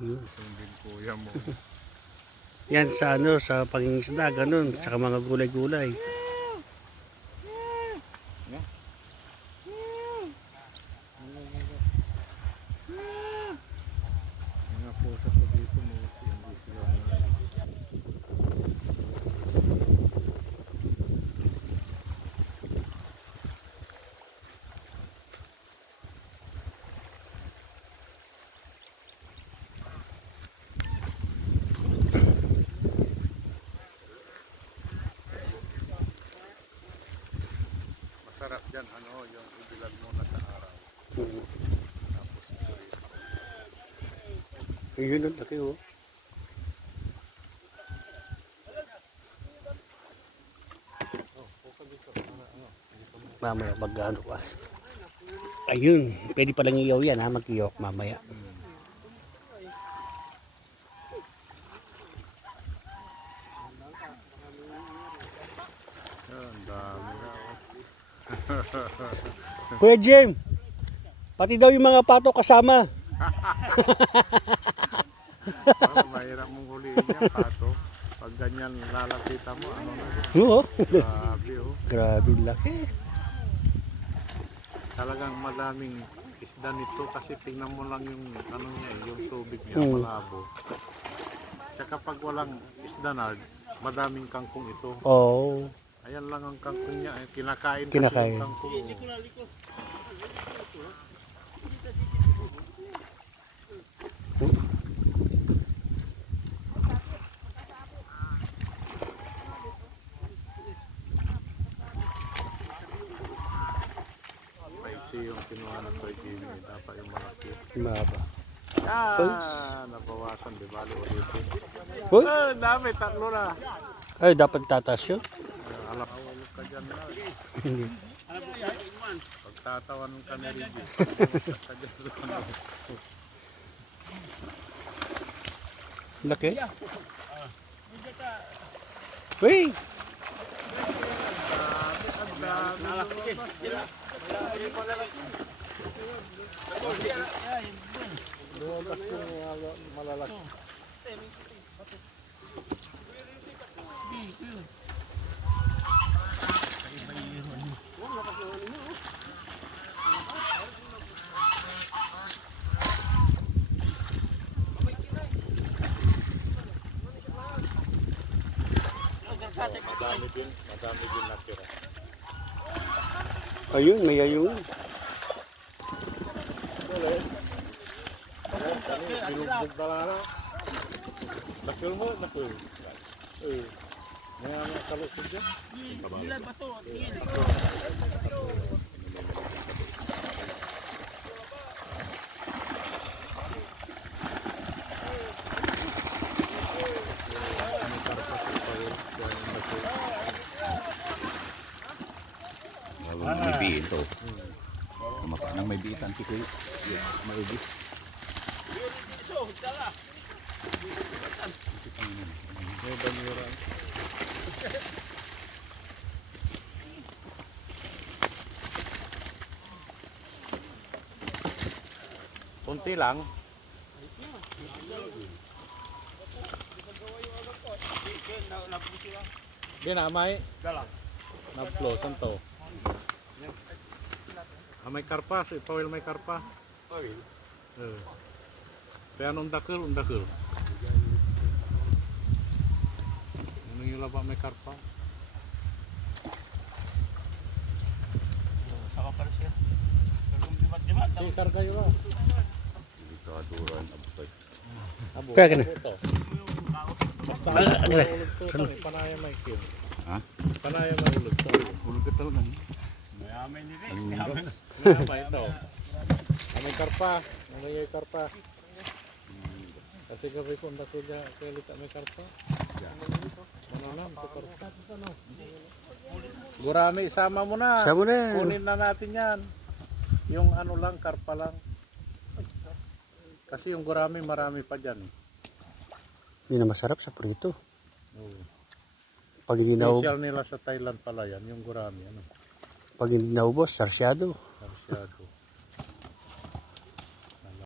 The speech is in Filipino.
Yun. Sundin kuya mo. Yan sa ano, sa pangingisda, ganun. Tsaka mga gulay-gulay. Mga pusa pa dito mo. Hindi sila masarap dyan, ano, yung ibilad mo na sa araw. Tapos ito rin. Yun ang laki, oh. Mamaya mag-ano ka. Ayun, pwede palang iyaw yan ha, mag-iyok mamaya. Ang dami na. Kuya Jim, pati daw yung mga pato kasama. Mahirap mong huliin yan, pato. Pag ganyan lalapitan mo, ano na. Oo. Grabe, oh. Grabe laki. Talagang madaming isda nito kasi tingnan mo lang yung ano niya, yung tubig niya, malabo. Tsaka pag walang isda na, madaming kangkong ito. Oo. Ayan lang ang kangkong niya, kinakain kasi Kinakain. yung kangkong. Maiksi yung kinuha ng Toy Kimi, dapat yung malaki. Maba. Nabawasan, di bali ulitin. Uy, Dami, tatlo na. ay dapat tataas yun. Alap, awalog ka dyan na. Hindi. Pagtatawan ka na rin. Laki. Uy, Lumabas yung malalaki. Madami din natira. ayun, may ayun. Bilugbog talaga. Nakul mo, nakul. May ano kalusog dyan? Bilad ba to? May biin to. Kumaka nang may biitan si Kuya. Maubos. May banyuran. Kunti lang. Di na may naplosan to. May karpa, si Toil may karpa. Toil. Kaya undakil. Ano yung laba may karpa? Saka pala siya. Si karga yun ba? Dito aduran abot. Kaya ka na. Basta ano ba? panaya may kiyo. Ha? Panaya may ulog to. Ulog ka talaga. Mayaman ito. May karpa. May karpa. Kasi gabi ko ndako dya kaya lita may karpa. Ano na, may karpa. Gurami, isama mo na. Sama na. Kunin na natin yan. Yung ano lang, karpa lang. Kasi yung gurami marami pa dyan. Hindi na masarap sa prito. Oo. Pag hindi na Special nila sa Thailand pala yan, yung gurami. Ano? pag hindi naubos, sarsyado. Sarsyado.